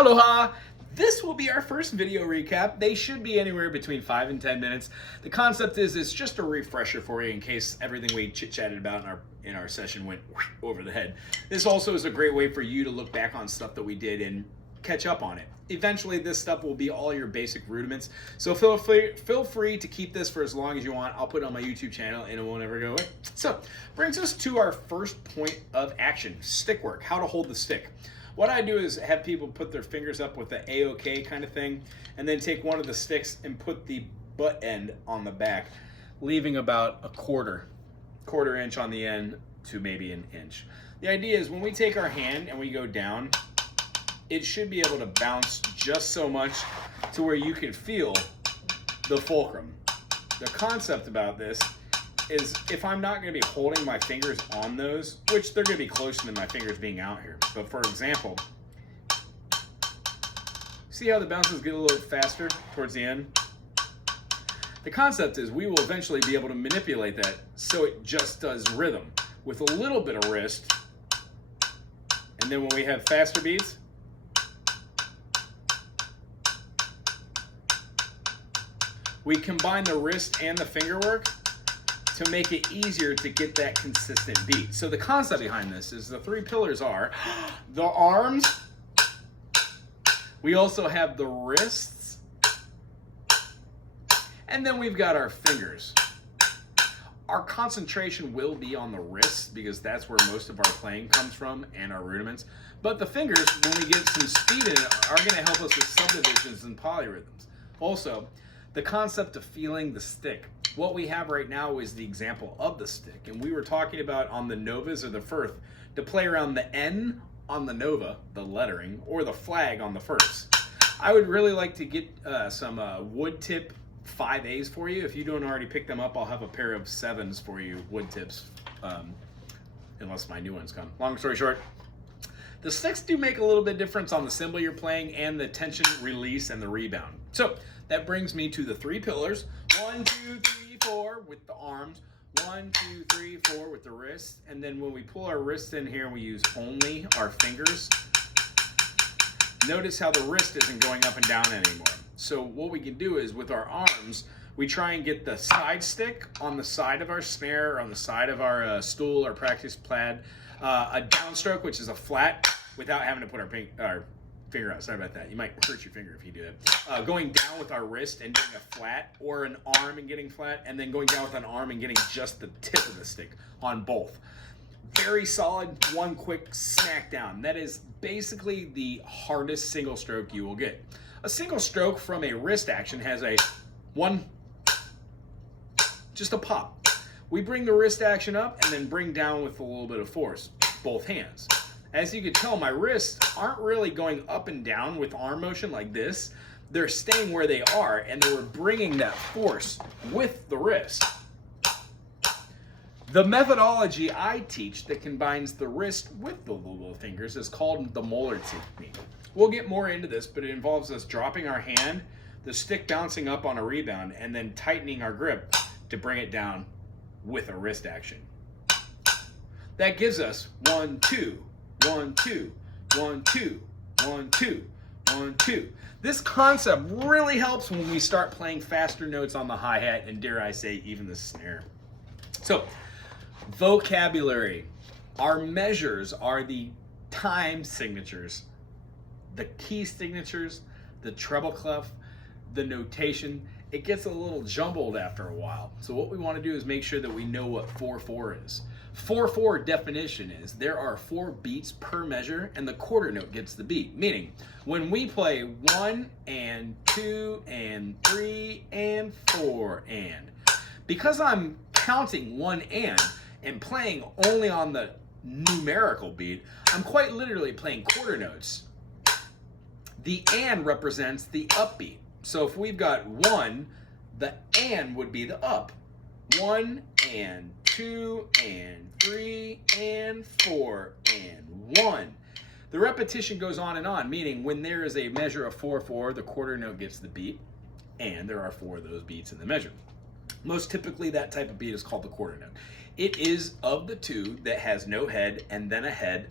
Aloha! This will be our first video recap. They should be anywhere between 5 and 10 minutes. The concept is it's just a refresher for you in case everything we chit-chatted about in our session went over the head. This also is a great way for you to look back on stuff that we did and catch up on it. Eventually, this stuff will be all your basic rudiments. So feel free to keep this for as long as you want. I'll put it on my YouTube channel and it won't ever go away. So, brings us to our first point of action, stick work, how to hold the stick. What I do is have people put their fingers up with the A-OK kind of thing, and then take one of the sticks and put the butt end on the back, leaving about a quarter inch on the end to maybe an inch. The idea is when we take our hand and we go down, it should be able to bounce just so much to where you can feel the fulcrum. The concept about this is if I'm not going to be holding my fingers on those, which they're going to be closer than my fingers being out here. But for example, see how the bounces get a little faster towards the end? The concept is we will eventually be able to manipulate that so it just does rhythm with a little bit of wrist. And then when we have faster beats, we combine the wrist and the finger work to make it easier to get that consistent beat. So the concept behind this is the three pillars are the arms, we also have the wrists, and then we've got our fingers. Our concentration will be on the wrists because that's where most of our playing comes from and our rudiments. But the fingers, when we get some speed in it, are going to help us with subdivisions and polyrhythms. Also, the concept of feeling the stick. What we have right now is the example of the stick, and we were talking about on the novas or the firth to play around the N on the nova, the lettering, or the flag on the first. I would really like to get some wood tip 5As for you. If you don't already pick them up, I'll have a pair of 7s for you, wood tips, unless my new ones come. Long story short, the sticks do make a little bit of difference on the cymbal you're playing and the tension release and the rebound. So that brings me to the three pillars. 1, 2, 3, 4 with the arms. 1, 2, 3, 4 with the wrists. And then when we pull our wrists in here, we use only our fingers. Notice how the wrist isn't going up and down anymore. So what we can do is with our arms, we try and get the side stick on the side of our snare, or on the side of our stool or practice pad, a downstroke, which is a flat, without having to put our finger out. Sorry about that. You might hurt your finger if you do that. Going down with our wrist and doing a flat, or an arm and getting flat, and then going down with an arm and getting just the tip of the stick on both. Very solid, one quick smack down. That is basically the hardest single stroke you will get. A single stroke from a wrist action has a one, just a pop. We bring the wrist action up and then bring down with a little bit of force, both hands. As you can tell, my wrists aren't really going up and down with arm motion like this. They're staying where they are, and we're bringing that force with the wrist. The methodology I teach that combines the wrist with the little fingers is called the Moeller technique. We'll get more into this, but it involves us dropping our hand, the stick bouncing up on a rebound, and then tightening our grip to bring it down with a wrist action. That gives us 1, 2, 1, 2, 1, 2, 1, 2, 1, 2. This concept really helps when we start playing faster notes on the hi-hat and, dare I say, even the snare. So, vocabulary. Our measures are the time signatures, the key signatures, the treble clef, the notation. It gets a little jumbled after a while. So what we want to do is make sure that we know what 4/4 is. 4/4 definition is there are 4 beats per measure and the quarter note gets the beat. Meaning when we play 1 and 2 and 3 and 4 and, because I'm counting 1 and playing only on the numerical beat, I'm quite literally playing quarter notes. The and represents the upbeat. So if we've got 1, the and would be the up. 1 and 2 and 3 and 4 and 1. The repetition goes on, meaning when there is a measure of 4/4, the quarter note gets the beat, and there are 4 of those beats in the measure. Most typically, that type of beat is called the quarter note. It is of the two that has no head and then a head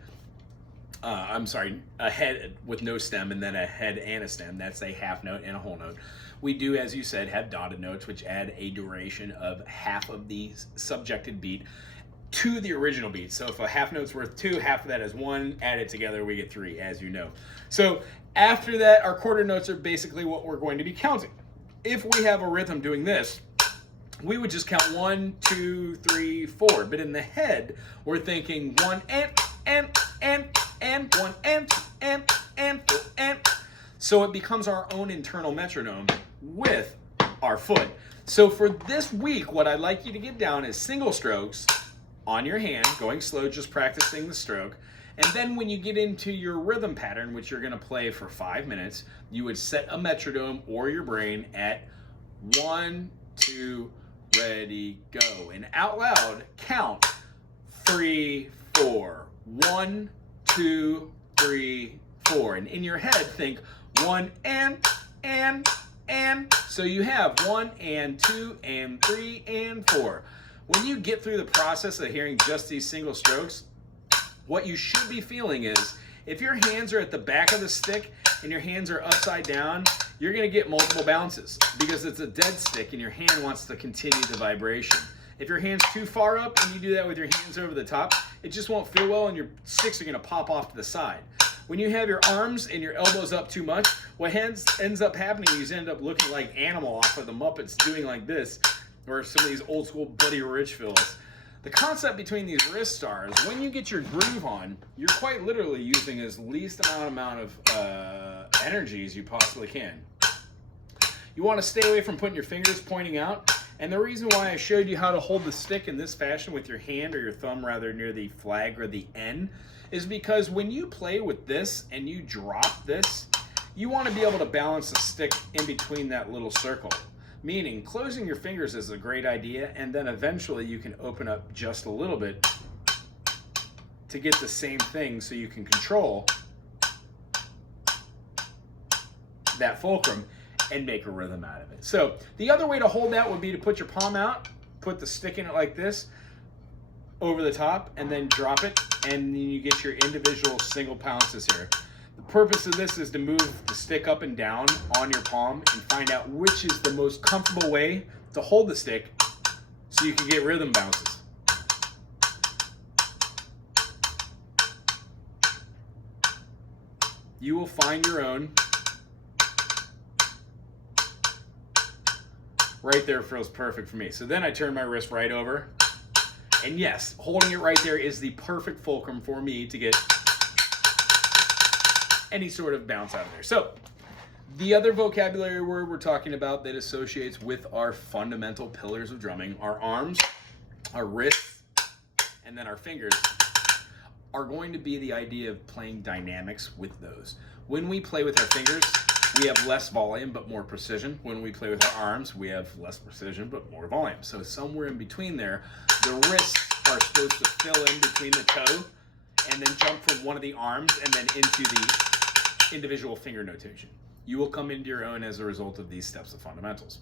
I'm sorry, a head with no stem and then a head and a stem. That's a half note and a whole note. We do, as you said, have dotted notes, which add a duration of half of the subjected beat to the original beat. So if a half note's worth 2, half of that is 1, add it together, we get 3, as you know. So after that, our quarter notes are basically what we're going to be counting. If we have a rhythm doing this, we would just count 1, 2, 3, 4. But in the head, we're thinking 1 and 1 and 4 and. So it becomes our own internal metronome with our foot. So for this week, what I'd like you to get down is single strokes on your hand, going slow, just practicing the stroke. And then when you get into your rhythm pattern, which you're going to play for 5 minutes, you would set a metronome or your brain at 1, 2, ready, go. And out loud, count 3, 4. 1, 2, 3, 4. And in your head, think 1 and. So you have 1 and 2 and 3 and 4. When you get through the process of hearing just these single strokes, what you should be feeling is, if your hands are at the back of the stick and your hands are upside down, you're going to get multiple bounces because it's a dead stick and your hand wants to continue the vibration. If your hand's too far up and you do that with your hands over the top, it just won't feel well and your sticks are going to pop off to the side. When you have your arms and your elbows up too much, what ends up happening is you end up looking like Animal off of the Muppets doing like this, or some of these old school Buddy Rich fills. The concept between these wrist stars, when you get your groove on, you're quite literally using as least amount of energy as you possibly can. You want to stay away from putting your fingers pointing out. And the reason why I showed you how to hold the stick in this fashion with your hand or your thumb rather near the flag or the N is because when you play with this and you drop this, you want to be able to balance the stick in between that little circle. Meaning, closing your fingers is a great idea, and then eventually you can open up just a little bit to get the same thing so you can control that fulcrum and make a rhythm out of it. So the other way to hold that would be to put your palm out, put the stick in it like this, over the top, and then drop it, and then you get your individual single pounces here. The purpose of this is to move the stick up and down on your palm and find out which is the most comfortable way to hold the stick so you can get rhythm bounces. You will find your own. Right there feels perfect for me. So then I turn my wrist right over. And yes, holding it right there is the perfect fulcrum for me to get any sort of bounce out of there. So the other vocabulary word we're talking about that associates with our fundamental pillars of drumming, our arms, our wrists, and then our fingers, are going to be the idea of playing dynamics with those. When we play with our fingers, we have less volume but more precision. When we play with our arms, we have less precision but more volume. So somewhere in between there, the wrists are supposed to fill in between the toe and then jump from one of the arms and then into the individual finger notation. You will come into your own as a result of these steps of fundamentals.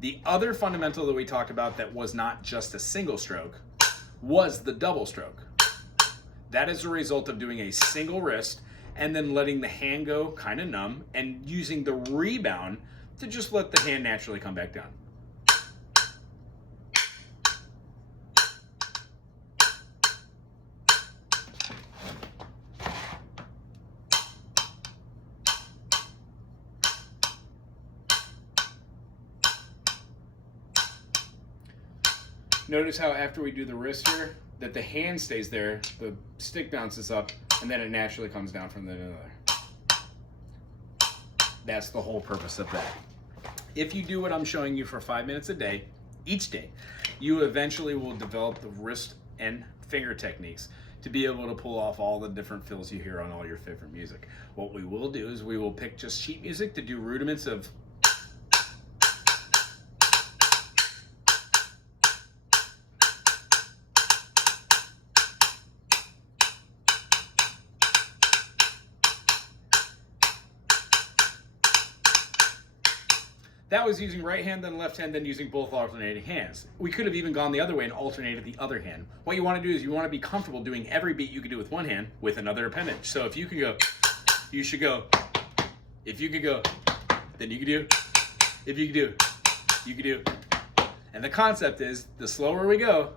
The other fundamental that we talked about that was not just a single stroke was the double stroke. That is a result of doing a single wrist and then letting the hand go kind of numb and using the rebound to just let the hand naturally come back down. Notice how after we do the wrist here, that the hand stays there, the stick bounces up, and then it naturally comes down from the other. That's the whole purpose of that. If you do what I'm showing you for 5 minutes a day, each day, you eventually will develop the wrist and finger techniques to be able to pull off all the different fills you hear on all your favorite music. What we will do is we will pick just sheet music to do rudiments of That was using right hand, then left hand, then using both alternating hands. We could have even gone the other way and alternated the other hand. What you want to do is you want to be comfortable doing every beat you can do with one hand with another appendage. So if you can go, you should go. If you can go, then you can do. If you can do, you can do. And the concept is, the slower we go,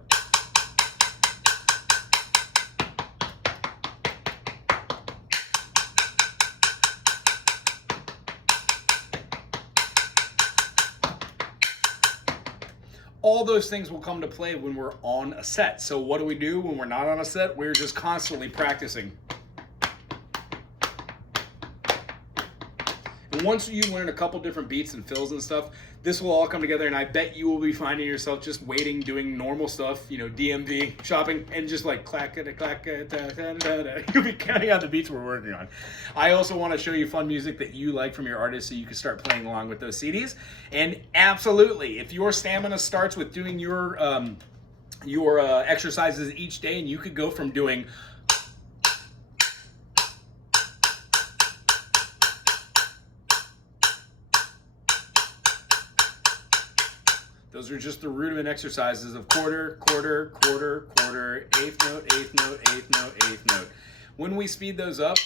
all those things will come to play when we're on a set. So what do we do when we're not on a set? We're just constantly practicing. And once you learn a couple different beats and fills and stuff, this will all come together, and I bet you will be finding yourself just waiting, doing normal stuff, you know, DMV, shopping, and just like clack, clack, clack, you'll be counting out the beats we're working on. I also want to show you fun music that you like from your artist so you can start playing along with those CDs. And absolutely, if your stamina starts with doing your exercises each day, and you could go from doing those are just the rudiment exercises of quarter, quarter, quarter, quarter, eighth note, eighth note, eighth note, eighth note. When we speed those up,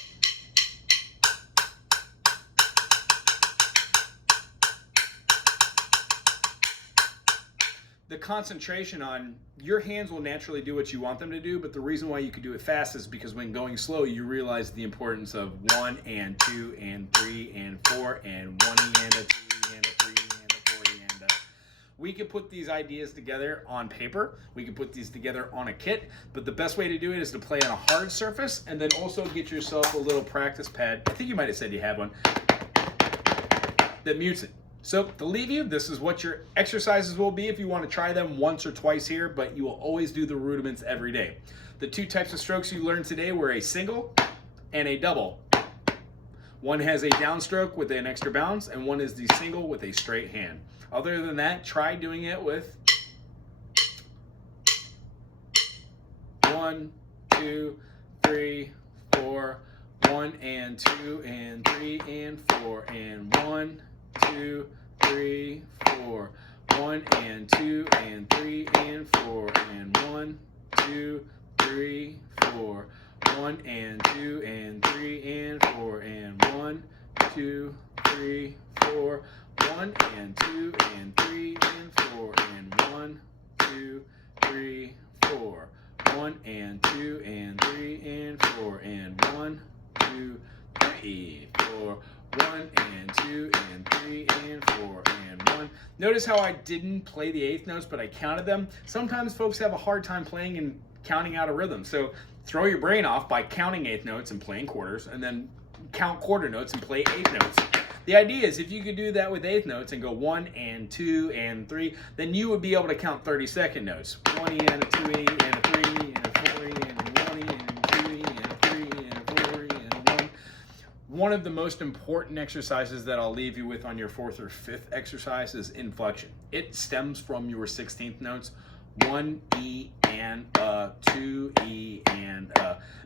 the concentration on your hands will naturally do what you want them to do, but the reason why you can do it fast is because when going slow, you realize the importance of 1 and 2 and 3 and 4 and 1 and a 2 and a 3 and a 4 and a. We could put these ideas together on paper. We could put these together on a kit, but the best way to do it is to play on a hard surface and then also get yourself a little practice pad. I think you might have said you had one that mutes it. So to leave you, this is what your exercises will be if you want to try them once or twice here, but you will always do the rudiments every day. The two types of strokes you learned today were a single and a double. One has a downstroke with an extra bounce, and one is the single with a straight hand. Other than that, try doing it with 1, 2, 3, 4, 1 and 2 and 3 and 4 and 1, 2, 3, 4, 1 and 2 and 3 and 4 and 1, 2, 3, 4, 1 and 2 and 3 and 4 and 1, 2, 3, 4, 1 and 2 and 3 and 4 and 1, 2, 3, 4, 1 and 2 and 3 and 4 and 1, 2, 3, 4, 1 and 2 and 3 and 4 and 1. Notice how I didn't play the eighth notes, but I counted them. Sometimes folks have a hard time playing and counting out a rhythm. So throw your brain off by counting eighth notes and playing quarters, and then count quarter notes and play eighth notes. The idea is if you could do that with eighth notes and go 1 and 2 and 3, then you would be able to count 30-second notes. 1 and a 2 and a 3 and a 4 and 1 and a 2 and a 3 and a 4 and 1. One of the most important exercises that I'll leave you with on your fourth or fifth exercise is inflection. It stems from your 16th notes, 1 E and 2 E and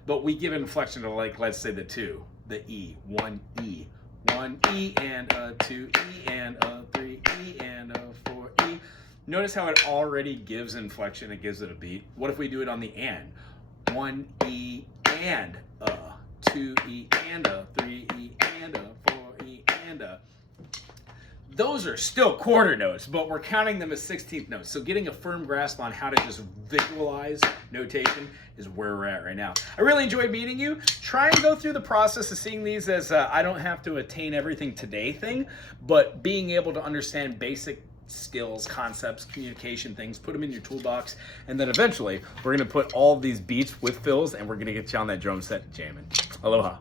but we give inflection to, like, let's say the 2, the E, 1 E. 1 E and a 2 E and a 3 E and a 4 E. Notice how it already gives inflection, it gives it a beat. What if we do it on the and? 1 E and a 2 E and a 3 E and a 4 E and a. Those are still quarter notes, but we're counting them as 16th notes. So getting a firm grasp on how to just visualize notation is where we're at right now. I really enjoyed meeting you. Try and go through the process of seeing these as I don't have to attain everything today thing, but being able to understand basic skills, concepts, communication things, put them in your toolbox, and then eventually we're gonna put all of these beats with fills and we're gonna get you on that drum set jamming. Aloha.